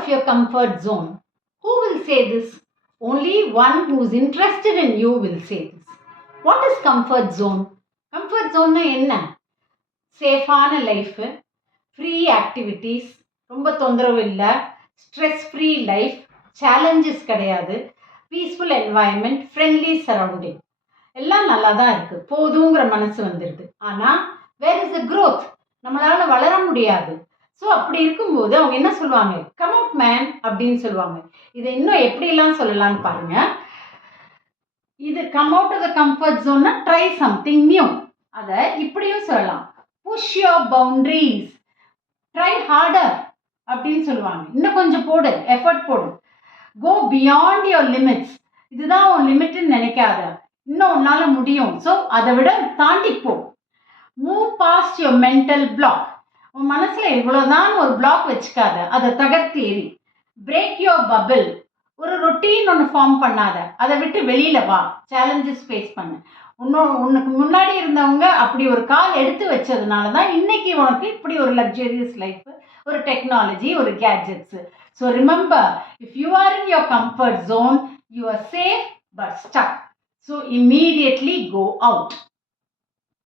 of your comfort zone. Who will say this? Only one who's interested in you will say this. What is comfort zone? Comfort zone na enna? சேஃபான life, free activities, ரொம்ப தொந்தரவு இல்லை, stress free life, challenges கிடையாது, peaceful environment, friendly surrounding, எல்லாம் நல்லா தான் இருக்குது, போதுங்கிற மனசு வந்துடுது. ஆனால் வேர் இஸ் த க்ரோத்? நம்மளால் வளர முடியாது. ஸோ அப்படி இருக்கும்போது அவங்க என்ன சொல்லுவாங்க? கம் அவுட் மேன் அப்படின்னு சொல்லுவாங்க. இதை இன்னும் எப்படிலாம் சொல்லலாம்னு பாருங்கள். இது come out of the comfort ஜோன்னா ட்ரை சம்திங் நியூ. அதை இப்படியும் சொல்லலாம், push your boundaries, try harder அப்படின்னு சொல்லுவாங்க. இன்னும் கொஞ்சம் போடு, எஃபர்ட் போடு, கோ பியாண்ட் யோர் லிமிட்ஸ். இதுதான் உன் லிமிட்னு நினைக்காத, இன்னும் உன்னால் முடியும். ஸோ அதை விட தாண்டி போ. Move past your mental block. உன் மனசில் இவ்வளோதான் ஒரு பிளாக் வச்சுக்காத, அதை தகர்த்து ஏறி. Break your bubble. ஒரு ரொட்டீன் ஒன்று ஃபார்ம் பண்ணாத, அதை விட்டு வெளியில் வா, சேலஞ்சஸ் ஃபேஸ் பண்ணு. உனக்கு முன்னாடி இருந்தவங்க அப்படி ஒரு கால் எடுத்து வச்சதுனால தான் இன்னைக்கு உனக்கு இப்படி ஒரு லக்ஸரியஸ் லைஃப், ஒரு டெக்னாலஜி, ஒரு gadgets. So remember, if you are in your comfort zone, you are safe but stuck. So immediately go out.